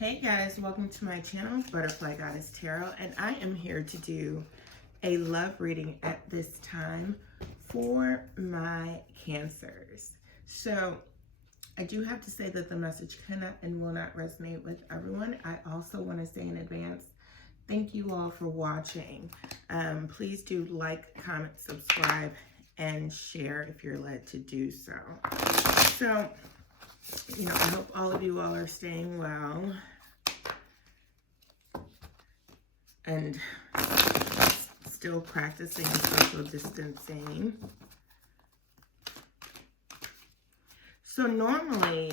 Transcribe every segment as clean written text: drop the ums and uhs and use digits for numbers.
Hey guys, welcome to my channel, Butterfly Goddess Tarot, and I am here to do a love reading at this time for my Cancers. So I do have to say that the message cannot and will not resonate with everyone. I also want to say in advance, thank you all for watching. Please do like, comment, subscribe, and share if you're led to do so. So, I hope all of you all are staying well and still practicing social distancing. So normally,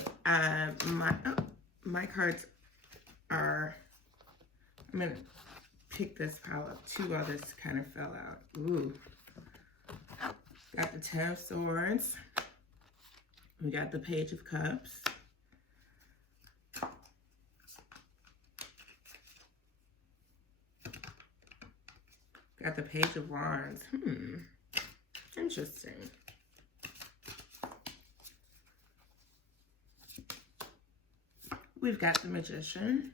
my cards are, I'm going to pick this pile up. Two others kind of fell out. Ooh. Got the Ten of Swords. We got the Page of Cups. Got the Page of Wands. Interesting. We've got the Magician.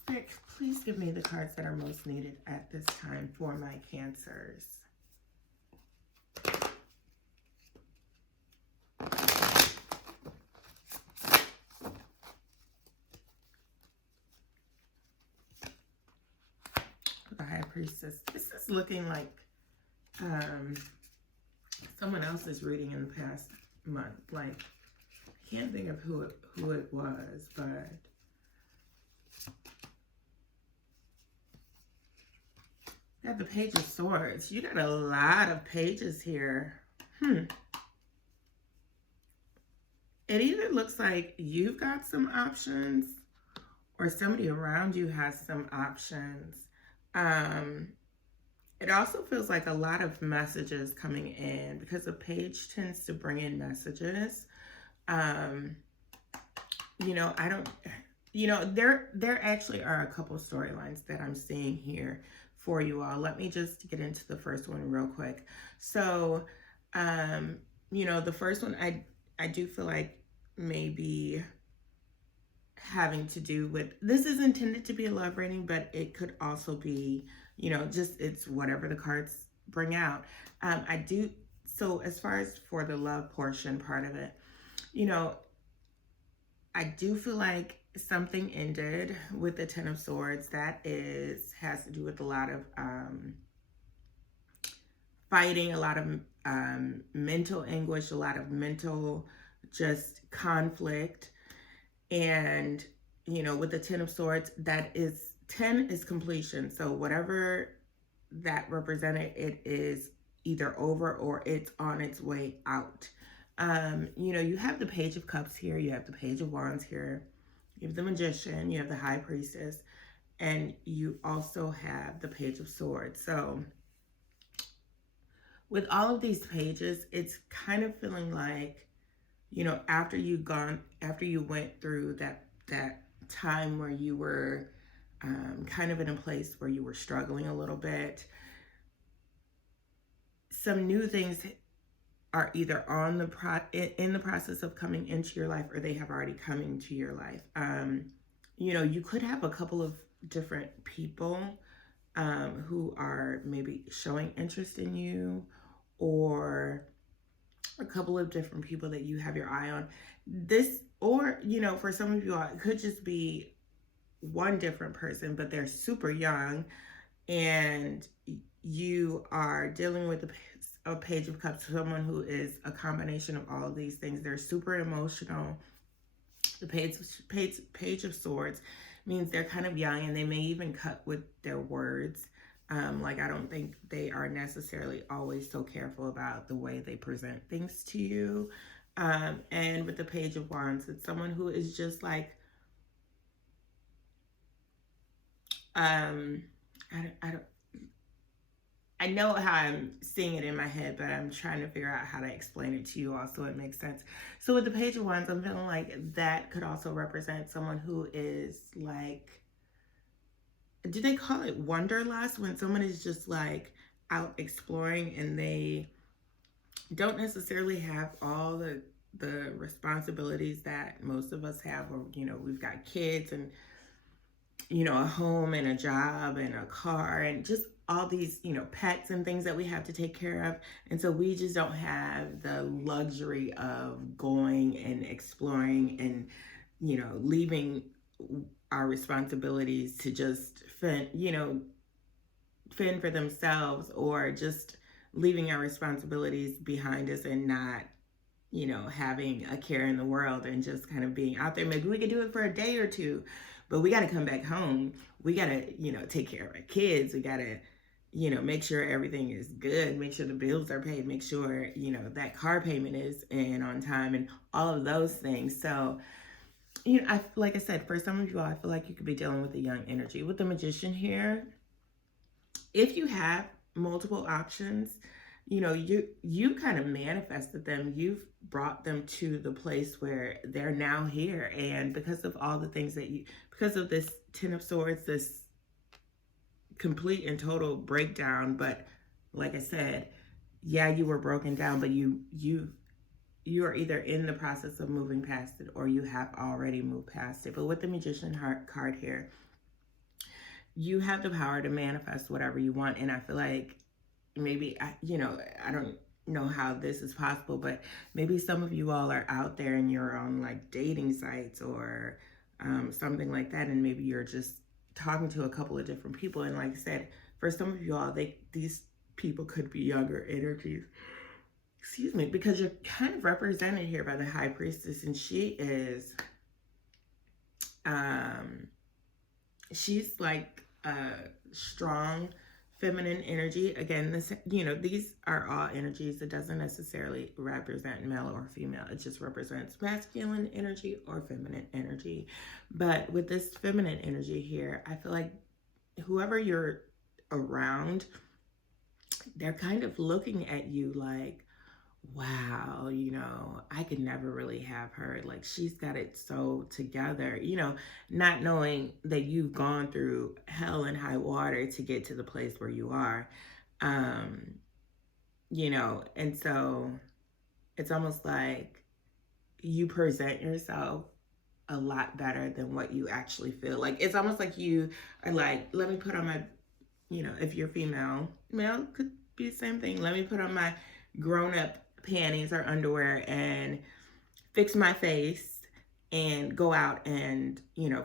Spirit, please give me the cards that are most needed at this time for my Cancers. The High Priestess. This is looking like someone else's reading in the past month. Like, I can't think of who it was, but got the Page of Swords. You got a lot of pages here. It either looks like you've got some options or somebody around you has some options. It also feels like a lot of messages coming in because the page tends to bring in messages. There actually are a couple storylines that I'm seeing here for you all. Let me just get into the first one real quick. So, the first one I do feel like maybe having to do with, this is intended to be a love reading, but it could also be, it's whatever the cards bring out. So as far as for the love portion part of it, I do feel like something ended with the Ten of Swords. That has to do with a lot of fighting, a lot of mental anguish, a lot of mental just conflict. And, with the Ten of Swords, 10 is completion. So whatever that represented, it is either over or it's on its way out. You have the Page of Cups here. You have the Page of Wands here. You have the Magician. You have the High Priestess. And you also have the Page of Swords. So with all of these pages, it's kind of feeling like, after you went through that time where you were kind of in a place where you were struggling a little bit, some new things are either in the process of coming into your life, or they have already come into your life. You could have a couple of different people who are maybe showing interest in you, or a couple of different people that you have your eye on. For some of you, it could just be one different person, but they're super young, and you are dealing with a Page of Cups, someone who is a combination of all of these things. They're super emotional. The Page of Swords means they're kind of young, and they may even cut with their words. I don't think they are necessarily always so careful about the way they present things to you. And with the Page of Wands, it's someone who is just like, I know how I'm seeing it in my head, but I'm trying to figure out how to explain it to you all so it makes sense. So with the Page of Wands, I'm feeling like that could also represent someone who is like, do they call it wanderlust? When someone is just like out exploring and they don't necessarily have all the responsibilities that most of us have, or we've got kids and a home and a job and a car and just all these pets and things that we have to take care of, and so we just don't have the luxury of going and exploring and leaving our responsibilities to just fend for themselves, or just leaving our responsibilities behind us and not having a care in the world and just kind of being out there. Maybe we could do it for a day or two, but we got to come back home. We got to take care of our kids. We got to make sure everything is good, make sure the bills are paid, make sure that car payment is in on time, and all of those things. So like I said, for some of you all, I feel like you could be dealing with a young energy. With the Magician here, if you have multiple options, you kind of manifested them. You've brought them to the place where they're now here. And because of all the things because of this Ten of Swords, this complete and total breakdown. But like I said, yeah, you were broken down, but you are either in the process of moving past it, or you have already moved past it. But with the Magician card here, you have the power to manifest whatever you want. And I feel like maybe, I don't know how this is possible, but maybe some of you all are out there and you're on like dating sites or something like that. And maybe you're just talking to a couple of different people. And like I said, for some of you all, these people could be younger energies. Excuse me, because you're kind of represented here by the High Priestess, and she is, she's like a strong feminine energy. Again, these are all energies. It doesn't necessarily represent male or female. It just represents masculine energy or feminine energy. But with this feminine energy here, I feel like whoever you're around, they're kind of looking at you like, wow, I could never really have her. Like, she's got it so together, not knowing that you've gone through hell and high water to get to the place where you are. And so it's almost like you present yourself a lot better than what you actually feel. Like, it's almost like you are like, let me put on my, if you're female, male could be the same thing. Let me put on my grown-up panties or underwear and fix my face and go out and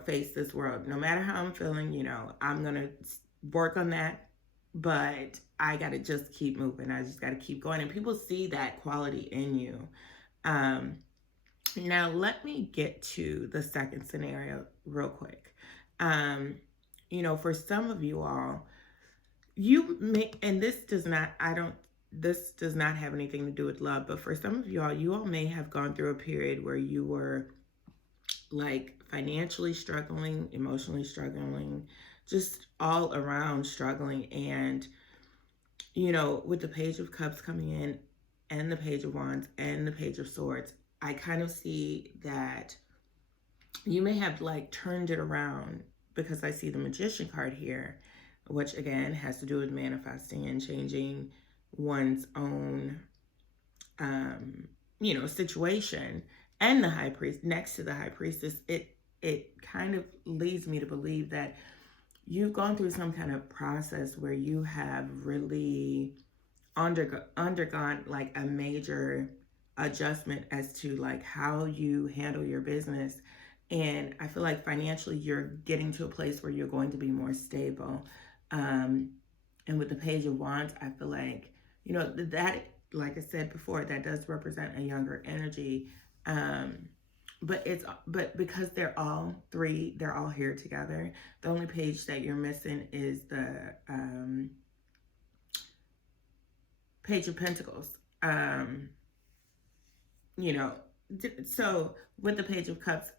face this world. No matter how I'm feeling, I'm gonna work on that, but I gotta just keep moving. I just gotta keep going, and people see that quality in you. Now let me get to the second scenario real quick. For some of you all, you may, and this does not have anything to do with love, but for some of you all may have gone through a period where you were like financially struggling, emotionally struggling, just all around struggling. And with the Page of Cups coming in and the Page of Wands and the Page of Swords, I kind of see that you may have like turned it around, because I see the Magician card here, which again has to do with manifesting and changing one's own situation. And the High Priest next to the High Priestess, it kind of leads me to believe that you've gone through some kind of process where you have really undergone like a major adjustment as to like how you handle your business. And I feel like financially you're getting to a place where you're going to be more stable. And with the Page of Wands, I feel like, that, like I said before, that does represent a younger energy. But because they're all here together. The only page that you're missing is the Page of Pentacles. So with the Page of Cups,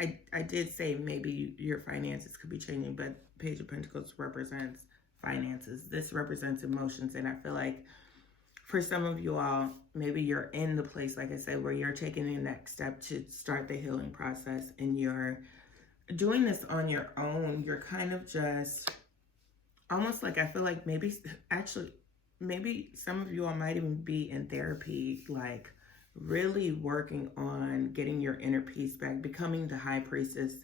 I did say maybe your finances could be changing, but Page of Pentacles represents finances. This represents emotions, and I feel like for some of you all, maybe you're in the place, like I said, where you're taking the next step to start the healing process, and you're doing this on your own. You're kind of just almost like, I feel like maybe actually maybe some of you all might even be in therapy, like really working on getting your inner peace back, becoming the high priestess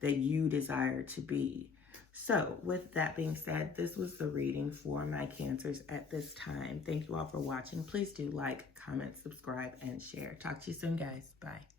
that you desire to be. So with that being said, this was the reading for my Cancers at this time. Thank you all for watching. Please do like, comment, subscribe, and share. Talk to you soon, guys. Bye.